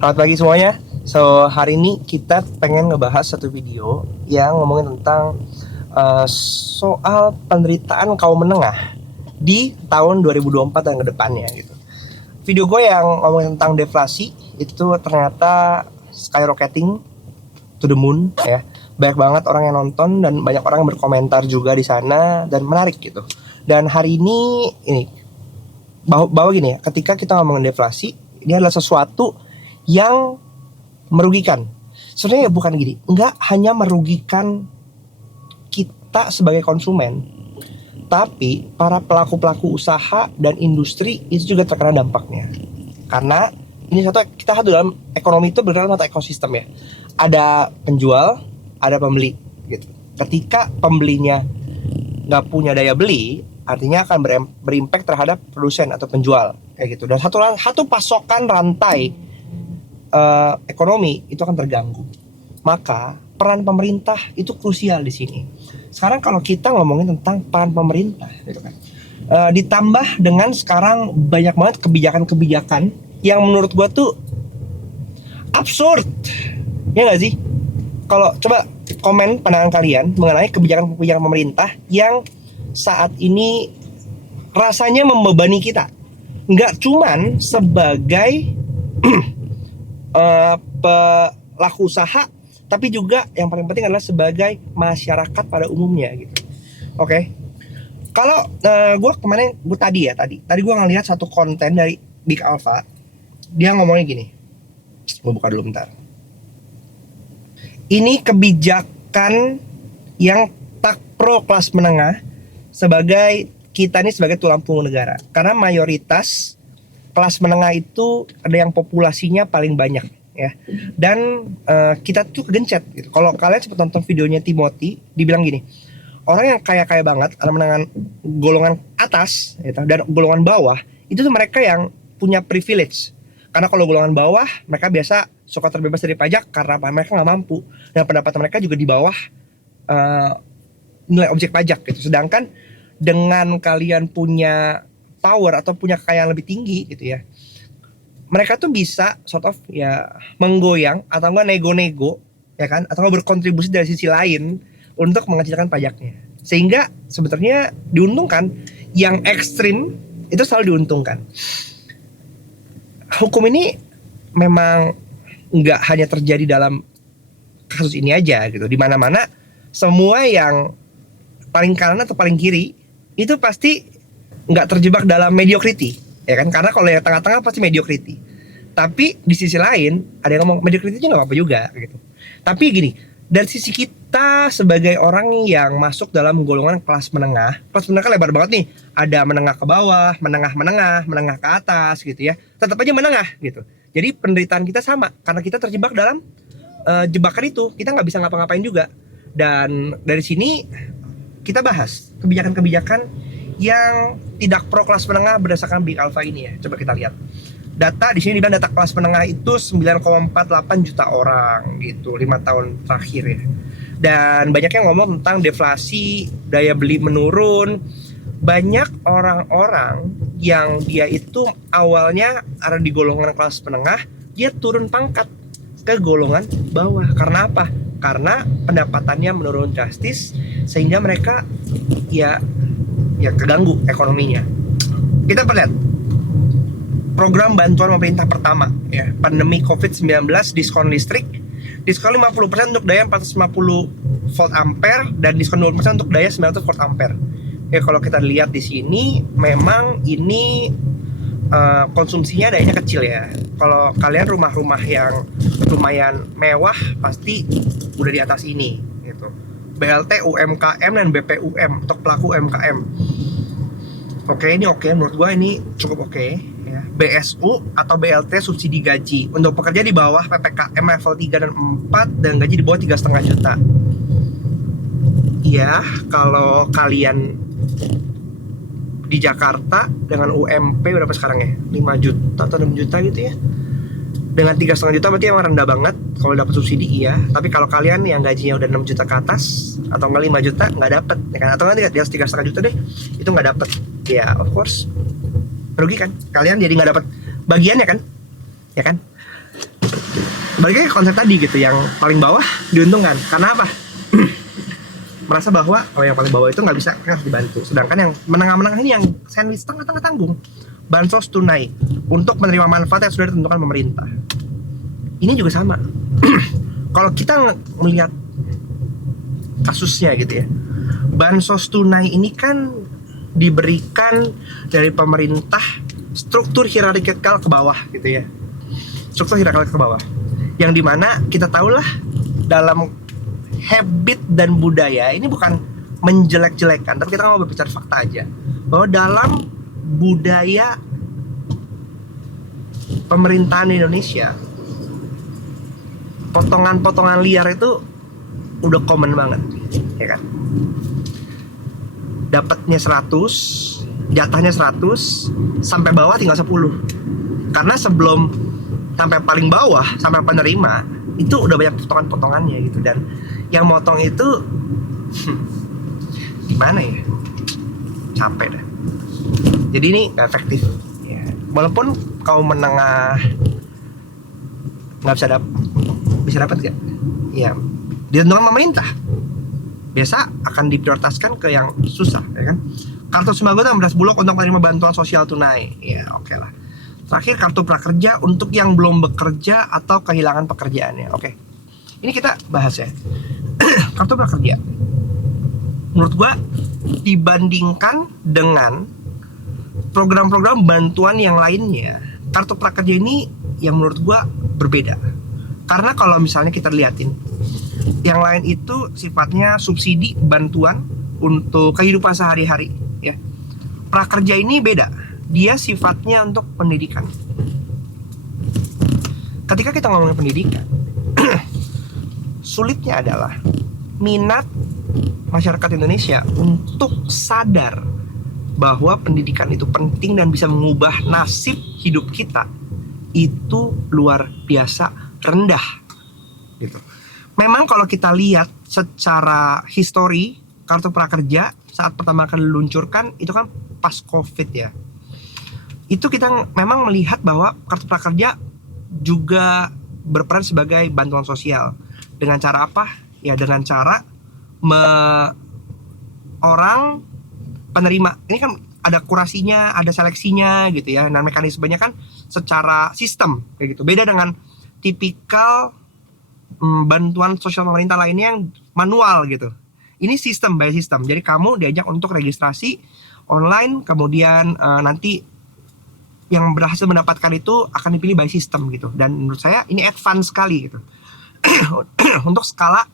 Selamat pagi semuanya. So, hari ini kita pengen ngebahas satu video yang ngomongin tentang soal penderitaan kaum menengah di tahun 2024 dan kedepannya gitu. Video gue yang ngomongin tentang deflasi itu ternyata skyrocketing to the moon ya. Banyak banget orang yang nonton dan banyak orang yang berkomentar juga di sana dan menarik gitu. Dan hari ini bahwa gini ya, ketika kita ngomongin deflasi, ini adalah sesuatu yang merugikan. Sebenarnya bukan gini, nggak hanya merugikan kita sebagai konsumen, tapi para pelaku-pelaku usaha dan industri itu juga terkena dampaknya. Karena ini kita dalam ekonomi itu berada dalam satu ekosistem ya. Ada penjual, ada pembeli gitu. Ketika pembelinya nggak punya daya beli, artinya akan berimpact terhadap produsen atau penjual kayak gitu. Dan satu pasokan rantai ekonomi itu akan terganggu. Maka peran pemerintah itu krusial di sini. Sekarang kalau kita ngomongin tentang peran pemerintah, gitu kan, ditambah dengan sekarang banyak banget kebijakan-kebijakan yang menurut gua tuh absurd, ya nggak sih? Kalau coba komen pandangan kalian mengenai kebijakan-kebijakan pemerintah yang saat ini rasanya membebani kita, nggak cuman sebagai pelaku usaha, tapi juga yang paling penting adalah sebagai masyarakat pada umumnya gitu. Oke. Kalau gue tadi gue ngelihat satu konten dari Big Alpha, dia ngomongnya gini. Gue buka dulu bentar. Ini kebijakan yang tak pro kelas menengah sebagai kita nih sebagai tulang punggung negara. Karena mayoritas kelas menengah itu ada yang populasinya paling banyak ya, dan kita tuh kegencet gitu. Kalau kalian sempat nonton videonya Timothy, dibilang gini, orang yang kaya banget, ada menengah golongan atas gitu, dan golongan bawah itu tuh mereka yang punya privilege. Karena kalau golongan bawah mereka biasa suka terbebas dari pajak karena mereka nggak mampu, dan pendapatan mereka juga di bawah nilai objek pajak gitu. Sedangkan dengan kalian punya power atau punya kekayaan lebih tinggi gitu ya, mereka tuh bisa sort of ya menggoyang atau enggak nego-nego ya kan, atau enggak berkontribusi dari sisi lain untuk mengecilkan pajaknya, sehingga sebetulnya diuntungkan. Yang ekstrim itu selalu diuntungkan. Hukum ini memang nggak hanya terjadi dalam kasus ini aja gitu, di mana-mana semua yang paling kanan atau paling kiri itu pasti nggak terjebak dalam mediocrity ya kan, karena kalau yang tengah-tengah pasti mediocrity. Tapi di sisi lain ada yang ngomong mediocrity nggak apa-apa juga gitu. Tapi gini, dari sisi kita sebagai orang yang masuk dalam golongan kelas menengah lebar banget nih, ada menengah ke bawah, menengah ke atas gitu ya, tetap aja menengah gitu. Jadi penderitaan kita sama karena kita terjebak dalam jebakan itu, kita nggak bisa ngapa-ngapain juga. Dan dari sini kita bahas kebijakan-kebijakan yang tidak pro kelas menengah berdasarkan Big Alpha ini ya. Coba kita lihat. Data di sini dibilang data kelas menengah itu 9,48 juta orang gitu 5 tahun terakhir ya. Dan banyak yang ngomong tentang deflasi, daya beli menurun. Banyak orang-orang yang dia itu awalnya ada di golongan kelas menengah, dia turun pangkat ke golongan bawah. Karena apa? Karena pendapatannya menurun drastis, sehingga mereka ya keganggu ekonominya. Kita lihat program bantuan pemerintah pertama ya, pandemi COVID-19, diskon listrik, diskon 50% untuk daya 450 volt ampere dan diskon 20% untuk daya 900 volt ampere. Ya, kalau kita lihat di sini memang ini konsumsinya dayanya kecil ya. Kalau kalian rumah-rumah yang lumayan mewah pasti udah di atas ini gitu. BLT, UMKM, dan BPUM untuk pelaku UMKM. Oke, ini oke, menurut gue ini cukup oke ya. BSU atau BLT subsidi gaji untuk pekerja di bawah PPKM level 3 dan 4 dan gaji di bawah 3,5 juta. Ya, kalau kalian di Jakarta dengan UMP berapa sekarang ya? 5 juta atau 6 juta gitu ya. Dengan 3,5 juta berarti emang rendah banget kalau dapat subsidi, iya. Tapi kalau kalian yang gajinya udah 6 juta ke atas atau enggak 5 juta nggak dapet ya kan? Atau nanti di atas 3,5 juta deh, itu nggak dapet ya. Of course merugikan, kalian jadi nggak dapet bagiannya kan, ya kan. balik lagi ke konsep tadi gitu, yang paling bawah diuntungkan karena apa? Merasa bahwa kalau yang paling bawah itu nggak bisa, harus dibantu, sedangkan yang menengah-menengah ini, yang sandwich tengah-tengah tanggung, bansos tunai untuk menerima manfaat yang sudah ditentukan pemerintah. Ini juga sama. Kalau kita melihat kasusnya gitu ya, bansos tunai ini kan diberikan dari pemerintah struktur hierarkikal ke bawah gitu ya, struktur hierarkikal ke bawah, yang dimana kita tahulah dalam habit dan budaya ini bukan menjelek-jelekan, tapi kita mau berbicara fakta aja bahwa dalam budaya pemerintahan Indonesia, potongan-potongan liar itu udah common banget, ya kan? Dapatnya 100, jatahnya 100, sampai bawah tinggal 10. Karena sebelum sampai paling bawah, sampai penerima, itu udah banyak potongan-potongannya gitu. Dan yang motong itu gimana ya? Capek dah. Jadi ini gak efektif ya. Walaupun kaum menengah nggak bisa dapat gak? Ya, ditentukan pemerintah. Biasa akan diprioritaskan ke yang susah, ya kan? Kartu sembako 16 bulog untuk menerima bantuan sosial tunai. Ya, oke lah. Terakhir, kartu prakerja untuk yang belum bekerja atau kehilangan pekerjaannya. Oke. Ini kita bahas ya. Kartu prakerja. Menurut gua dibandingkan dengan program-program bantuan yang lainnya, kartu prakerja ini yang menurut gua berbeda. Karena kalau misalnya kita liatin, yang lain itu sifatnya subsidi, bantuan untuk kehidupan sehari-hari ya. Prakerja ini beda, dia sifatnya untuk pendidikan. Ketika kita ngomongin pendidikan, sulitnya adalah minat masyarakat Indonesia untuk sadar bahwa pendidikan itu penting dan bisa mengubah nasib hidup kita itu luar biasa rendah gitu. Memang kalau kita lihat secara histori, kartu prakerja saat pertama kali diluncurkan itu kan pas COVID ya. Itu kita memang melihat bahwa kartu prakerja juga berperan sebagai bantuan sosial. Dengan cara apa? Ya dengan cara orang penerima. Ini kan ada kurasinya, ada seleksinya gitu ya. Dan mekanismenya kan secara sistem kayak gitu. Beda dengan tipikal bantuan sosial pemerintah lainnya yang manual gitu. Ini sistem by sistem. Jadi kamu diajak untuk registrasi online, kemudian nanti yang berhasil mendapatkan itu akan dipilih by sistem gitu. Dan menurut saya ini advance sekali gitu untuk skala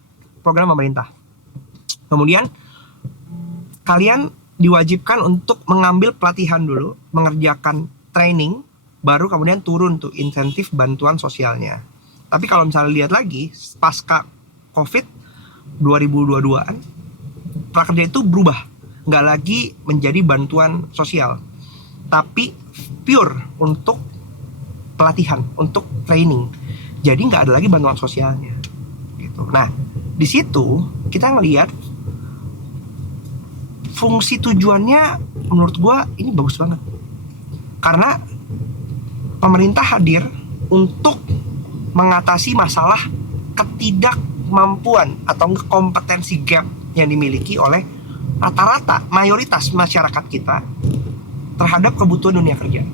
program pemerintah. Kemudian kalian diwajibkan untuk mengambil pelatihan dulu, mengerjakan training, baru kemudian turun tuh insentif bantuan sosialnya. Tapi kalau misalnya lihat lagi pasca COVID 2022-an, prakerja itu berubah, nggak lagi menjadi bantuan sosial, tapi pure untuk pelatihan, untuk training. Jadi nggak ada lagi bantuan sosialnya, gitu. Nah, di situ kita ngelihat fungsi tujuannya, menurut gua ini bagus banget, karena pemerintah hadir untuk mengatasi masalah ketidakmampuan atau kompetensi gap yang dimiliki oleh rata-rata mayoritas masyarakat kita terhadap kebutuhan dunia kerja.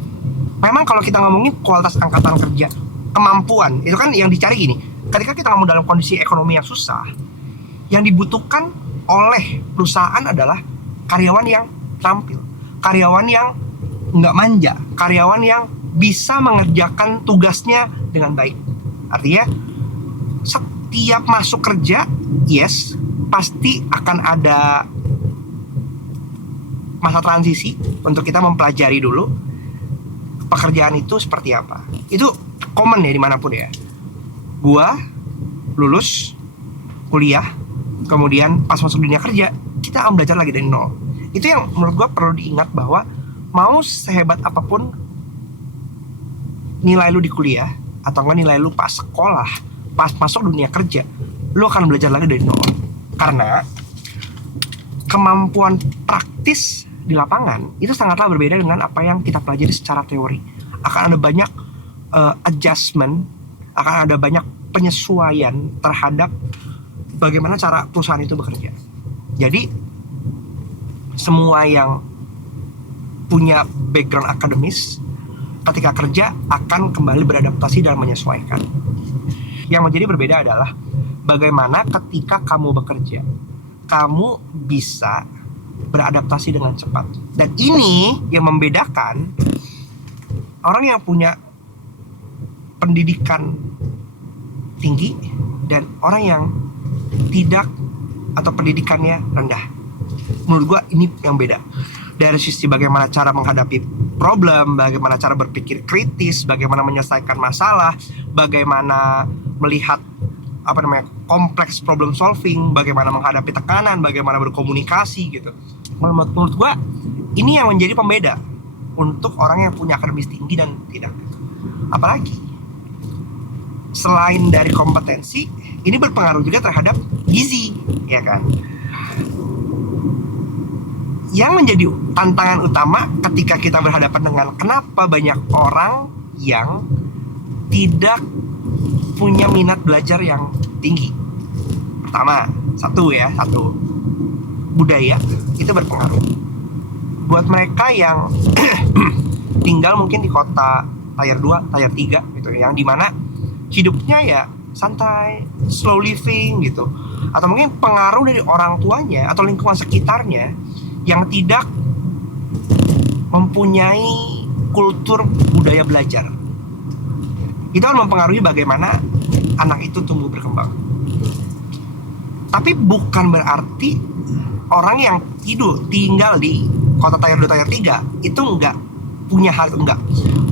Memang kalau kita ngomongin kualitas angkatan kerja, kemampuan, itu kan yang dicari gini. Ketika kita ngomong dalam kondisi ekonomi yang susah, yang dibutuhkan oleh perusahaan adalah karyawan yang terampil, karyawan yang nggak manja, karyawan yang bisa mengerjakan tugasnya dengan baik. Artinya setiap masuk kerja, yes, pasti akan ada masa transisi untuk kita mempelajari dulu pekerjaan itu seperti apa. Itu common ya dimanapun ya. Gua lulus kuliah, kemudian pas masuk dunia kerja, kita akan belajar lagi dari nol. Itu yang menurut gua perlu diingat, bahwa mau sehebat apapun nilai lu di kuliah, atau enggak nilai lu pas sekolah, pas masuk dunia kerja, lu akan belajar lagi dari nol. Karena kemampuan praktis di lapangan itu sangatlah berbeda dengan apa yang kita pelajari secara teori. Akan ada banyak adjustment, akan ada banyak penyesuaian terhadap bagaimana cara perusahaan itu bekerja. Jadi semua yang punya background akademis ketika kerja akan kembali beradaptasi dan menyesuaikan. Yang menjadi berbeda adalah bagaimana ketika kamu bekerja, kamu bisa beradaptasi dengan cepat. Dan ini yang membedakan orang yang punya pendidikan tinggi dan orang yang tidak atau pendidikannya rendah. Menurut gua ini yang beda. Dari sisi bagaimana cara menghadapi problem, bagaimana cara berpikir kritis, bagaimana menyelesaikan masalah, bagaimana melihat kompleks problem solving, bagaimana menghadapi tekanan, bagaimana berkomunikasi gitu. Menurut gua ini yang menjadi pembeda untuk orang yang punya akademis tinggi dan tidak. Apalagi selain dari kompetensi, ini berpengaruh juga terhadap gizi, ya kan? Yang menjadi tantangan utama ketika kita berhadapan dengan kenapa banyak orang yang tidak punya minat belajar yang tinggi. Pertama, satu, budaya itu berpengaruh. Buat mereka yang tinggal mungkin di kota tier 2, tier 3 gitu, yang dimana hidupnya ya santai, slow living gitu. Atau mungkin pengaruh dari orang tuanya atau lingkungan sekitarnya yang tidak mempunyai kultur budaya belajar. Itu akan mempengaruhi bagaimana anak itu tumbuh berkembang. Tapi bukan berarti orang yang tinggal di kota tier 2, tier 3 itu enggak punya hal itu, enggak.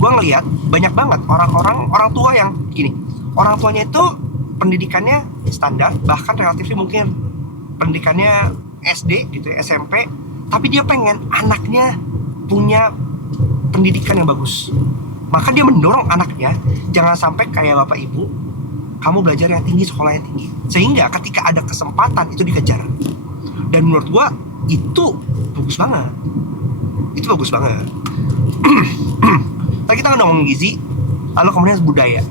Gua ngelihat banyak banget orang tua yang gini. Orang tuanya itu pendidikannya standar, bahkan relatif mungkin pendidikannya SD gitu ya, SMP, tapi dia pengen anaknya punya pendidikan yang bagus. Maka dia mendorong anaknya jangan sampai kayak bapak ibu, kamu belajar yang tinggi, sekolah yang tinggi. Sehingga ketika ada kesempatan itu dikejar. Dan menurut gua itu bagus banget. Itu bagus banget. Tadi kita ngomongin gizi, lalu kemudian budaya.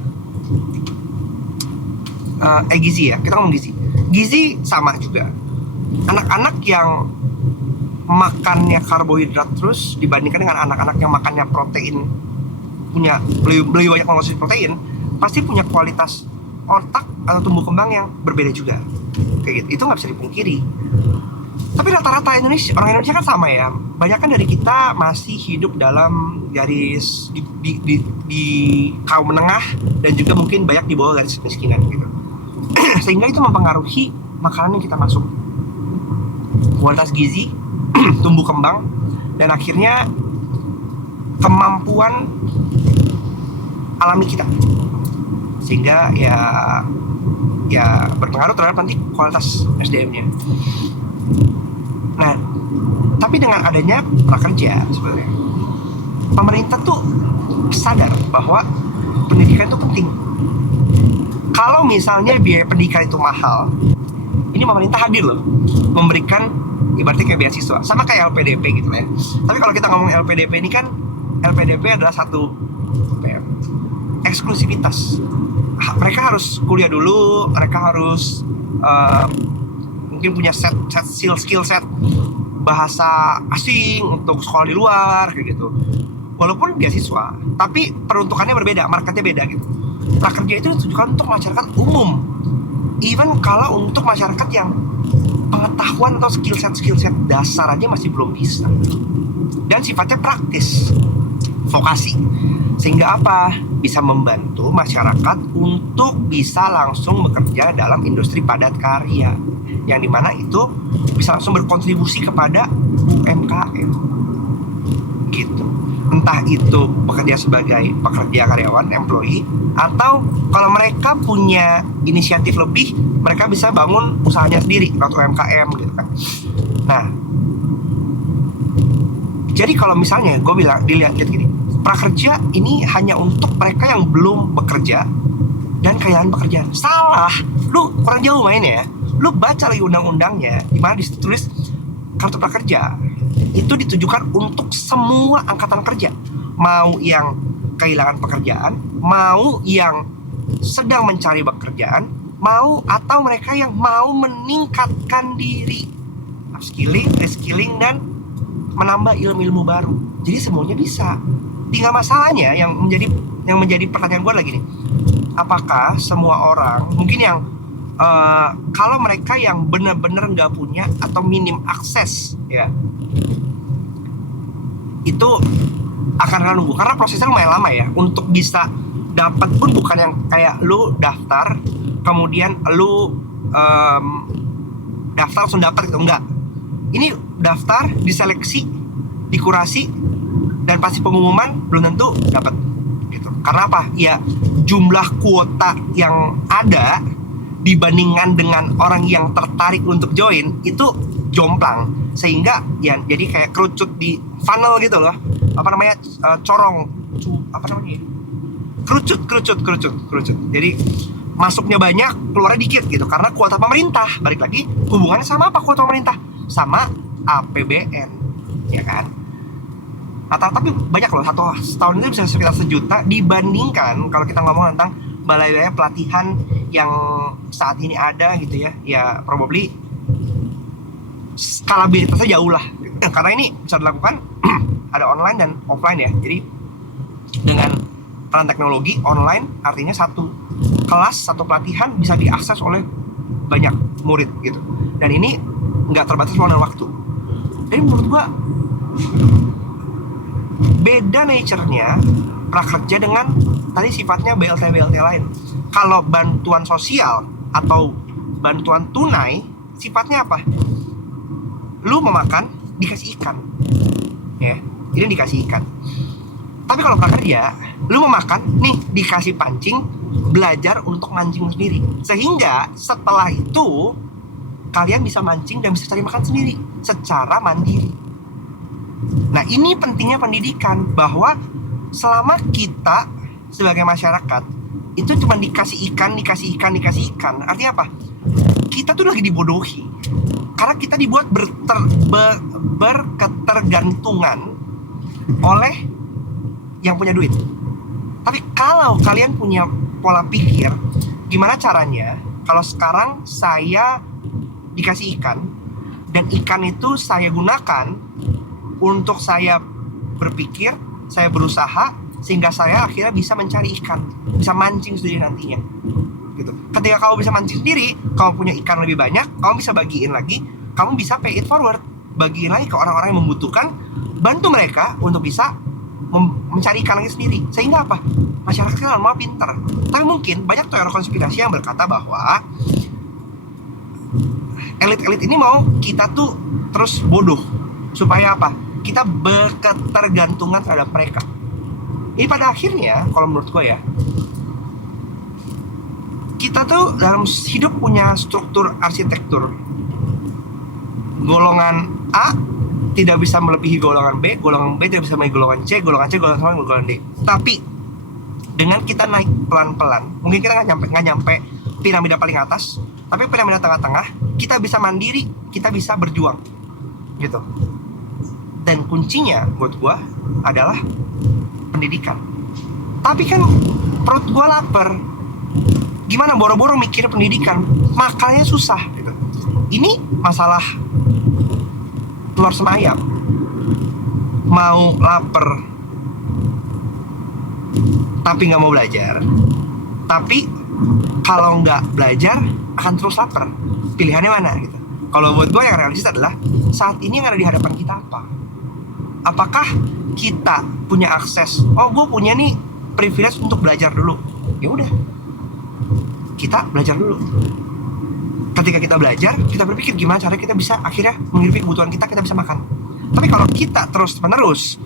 Gizi ya, kita ngomong gizi. Gizi sama juga. Anak-anak yang makannya karbohidrat terus dibandingkan dengan anak-anak yang makannya protein, punya lebih banyak mengonsumsi protein, pasti punya kualitas otak atau tumbuh kembang yang berbeda juga. Kayak gitu, itu nggak bisa dipungkiri. Tapi rata-rata orang Indonesia kan sama ya. Banyak kan dari kita masih hidup dalam garis di kaum menengah dan juga mungkin banyak di bawah garis kemiskinan gitu. Sehingga itu mempengaruhi makanan yang kita masuk, kualitas gizi, tumbuh kembang, dan akhirnya kemampuan alami kita. Sehingga ya berpengaruh terhadap nanti kualitas SDM-nya. Nah, tapi dengan adanya prakerja sebenarnya, pemerintah tuh sadar bahwa pendidikan itu penting. Kalau misalnya biaya pendidikan itu mahal, ini pemerintah hadir loh, memberikan ibaratnya kayak beasiswa, sama kayak LPDP gitu ya. Tapi kalau kita ngomong LPDP ini kan, LPDP adalah satu eksklusivitas. Mereka harus kuliah dulu, mereka harus mungkin punya skill set bahasa asing untuk sekolah di luar kayak gitu. Walaupun beasiswa, tapi peruntukannya berbeda, marketnya beda gitu. Prakerja itu ditujukan untuk masyarakat umum. Even kalau untuk masyarakat yang pengetahuan atau skill set dasar aja masih belum bisa. Dan sifatnya praktis, vokasi. Sehingga apa? Bisa membantu masyarakat untuk bisa langsung bekerja dalam industri padat karya, yang dimana itu bisa langsung berkontribusi kepada UMKM gitu. Entah itu bekerja sebagai pekerja karyawan, employee, atau kalau mereka punya inisiatif lebih, mereka bisa bangun usahanya sendiri atau UMKM gitu kan. Nah, jadi kalau misalnya gue bilang dilihat gini, prakerja ini hanya untuk mereka yang belum bekerja dan kehilangan pekerjaan. Salah, lu kurang jauh mainnya ya. Lu baca lagi undang-undangnya, di mana ditulis kartu prakerja itu ditujukan untuk semua angkatan kerja, mau yang kehilangan pekerjaan, mau yang sedang mencari pekerjaan, atau mereka yang mau meningkatkan diri, upskilling, reskilling, dan menambah ilmu-ilmu baru. Jadi semuanya bisa. Tinggal masalahnya yang menjadi pertanyaan gue lagi nih, apakah semua orang, mungkin yang kalau mereka yang benar-benar nggak punya atau minim akses, ya, itu akan nunggu, karena prosesnya lumayan lama ya. Untuk bisa dapat pun bukan yang kayak lu daftar kemudian lu daftar langsung dapat gitu, enggak. Ini daftar, diseleksi, dikurasi, dan pasti pengumuman belum tentu dapat gitu. Karena apa? Ya jumlah kuota yang ada dibandingkan dengan orang yang tertarik untuk join itu jomplang, sehingga ya jadi kayak kerucut di funnel gitu loh. Apa namanya? Kerucut. Jadi masuknya banyak, keluarnya dikit gitu, karena kuota pemerintah. Balik lagi, hubungannya sama apa kuota pemerintah? Sama APBN, ya kan? Tapi banyak loh, setahun ini bisa sekitar 1 juta dibandingkan kalau kita ngomong tentang balai-balai pelatihan yang saat ini ada gitu ya. Ya probably skalabilitasnya jauh lah, karena ini bisa dilakukan ada online dan offline ya. Jadi dengan peran teknologi online, artinya satu kelas, satu pelatihan bisa diakses oleh banyak murid gitu. Dan ini nggak terbatas ruang dan waktu. Jadi menurut gua beda nature-nya prakerja dengan tadi sifatnya BLT lain. Kalau bantuan sosial atau bantuan tunai sifatnya apa? Lu mau makan, dikasih ikan, ya, ini dikasih ikan. Tapi kalau prakerja, lu mau makan, nih dikasih pancing, belajar untuk mancing sendiri. Sehingga setelah itu kalian bisa mancing dan bisa cari makan sendiri secara mandiri. Nah, ini pentingnya pendidikan, bahwa selama kita sebagai masyarakat itu cuma dikasih ikan, artinya apa? Kita tuh lagi dibodohi, karena kita dibuat berketergantungan oleh yang punya duit. Tapi kalau kalian punya pola pikir, gimana caranya kalau sekarang saya dikasih ikan, dan ikan itu saya gunakan untuk saya berpikir, saya berusaha, sehingga saya akhirnya bisa mencari ikan, bisa mancing sendiri nantinya gitu. Ketika kamu bisa mancing sendiri, kamu punya ikan lebih banyak, kamu bisa bagiin lagi, kamu bisa pay it forward, bagiin lagi ke orang-orang yang membutuhkan, bantu mereka untuk bisa mencari ikan lagi sendiri. Sehingga apa? Masyarakat kita lama pinter. Tapi mungkin banyak teori konspirasi yang berkata bahwa elit-elit ini mau kita tuh terus bodoh, supaya apa? Kita berketergantungan terhadap mereka. Ini pada akhirnya, kalau menurut gue ya, kita tuh dalam hidup punya struktur arsitektur. Golongan A tidak bisa melebihi golongan B tidak bisa melebihi golongan C sama golongan D. Tapi dengan kita naik pelan-pelan, mungkin kita nggak nyampe piramida paling atas, tapi piramida tengah-tengah, kita bisa mandiri, kita bisa berjuang, gitu. Dan kuncinya buat gua adalah pendidikan. Tapi kan perut gua lapar, gimana boro-boro mikir pendidikan, makannya susah gitu. Ini masalah telur sama ayam. Mau lapar tapi nggak mau belajar, tapi kalau nggak belajar akan terus lapar. Pilihannya mana gitu? Kalau buat gue yang realistis adalah saat ini yang ada di hadapan kita apa? Apakah kita punya akses? Oh, gue punya nih privilege untuk belajar dulu. Ya udah, kita belajar dulu. Ketika kita belajar, kita berpikir gimana cara kita bisa akhirnya menghidupi kebutuhan kita bisa makan. Tapi kalau kita terus-menerus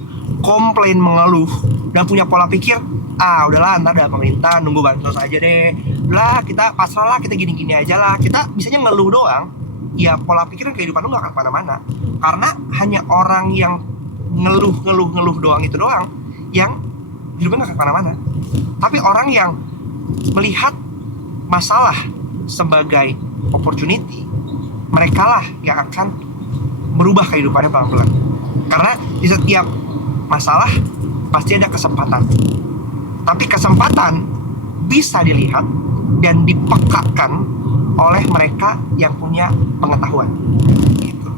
komplain, mengeluh, dan punya pola pikir, udahlah ntar ada pemerintah, nunggu bansos aja deh, lah kita pasrah lah, kita gini-gini aja lah, kita bisanya ngeluh doang, ya pola pikir kehidupan lu gak akan kemana-mana. Karena hanya orang yang ngeluh doang itu doang yang hidupnya gak akan kemana-mana. Tapi orang yang melihat masalah sebagai opportunity, mereka lah yang akan merubah kehidupannya pelan-pelan. Karena di setiap masalah pasti ada kesempatan. Tapi kesempatan bisa dilihat dan dipekakan oleh mereka yang punya pengetahuan gitu.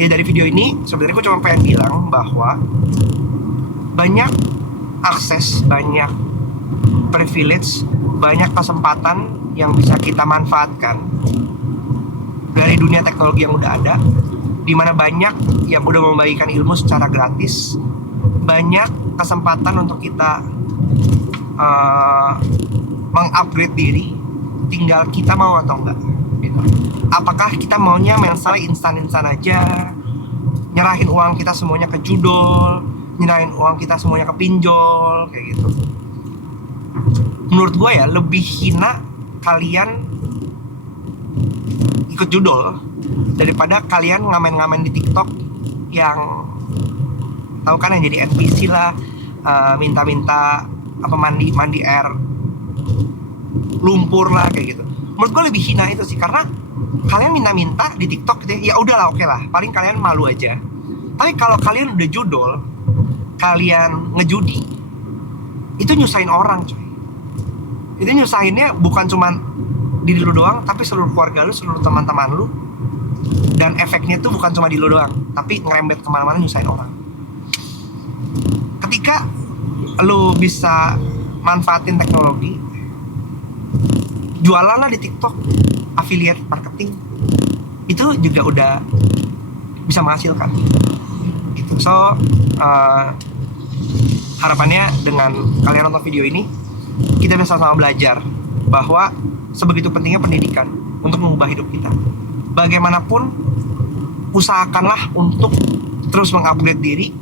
Ya dari video ini sebenarnya gue cuma pengen bilang bahwa banyak akses, banyak privilege, banyak kesempatan yang bisa kita manfaatkan dari dunia teknologi yang udah ada, dimana banyak yang udah membagikan ilmu secara gratis, banyak kesempatan untuk kita mengupgrade diri, tinggal kita mau atau enggak gitu. Apakah kita maunya masalah instan-instan aja, nyerahin uang kita semuanya ke judol, nyerahin uang kita semuanya ke pinjol, kayak gitu. Menurut gue ya, lebih hina kalian ikut judol daripada kalian ngamen-ngamen di TikTok yang tahu kan, yang jadi NPC lah, minta-minta apa mandi air lumpur lah kayak gitu. Menurut gue lebih hina itu sih, karena kalian minta-minta di TikTok gitu ya udahlah, oke lah, paling kalian malu aja. Tapi kalau kalian udah judol, kalian ngejudi, itu nyusahin orang coy. Itu nyusahinnya bukan cuma diri lu doang, tapi seluruh keluarga lu, seluruh teman-teman lu. Dan efeknya tuh bukan cuma di lu doang, tapi ngerembet kemana-mana, nyusahin orang. Ketika lu bisa manfaatin teknologi, jualan lah di TikTok, affiliate marketing, itu juga udah bisa menghasilkan gitu. So harapannya dengan kalian nonton video ini, kita bisa sama-sama belajar bahwa sebegitu pentingnya pendidikan untuk mengubah hidup kita. Bagaimanapun, usahakanlah untuk terus mengupgrade diri,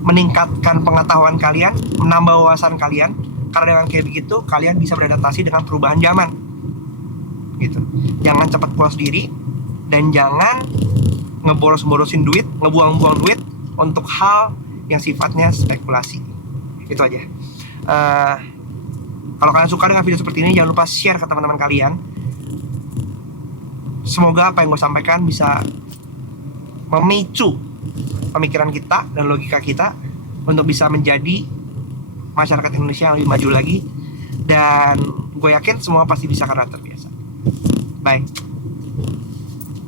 meningkatkan pengetahuan kalian, menambah wawasan kalian, karena dengan kayak begitu kalian bisa beradaptasi dengan perubahan zaman gitu. Jangan cepat puas diri, dan jangan ngeboros-borosin duit, ngebuang-buang duit untuk hal yang sifatnya spekulasi. Itu aja. Kalau kalian suka dengan video seperti ini, jangan lupa share ke teman-teman kalian. Semoga apa yang gue sampaikan bisa memicu pemikiran kita dan logika kita untuk bisa menjadi masyarakat Indonesia yang lebih maju lagi. Dan gue yakin semua pasti bisa karena terbiasa. Bye.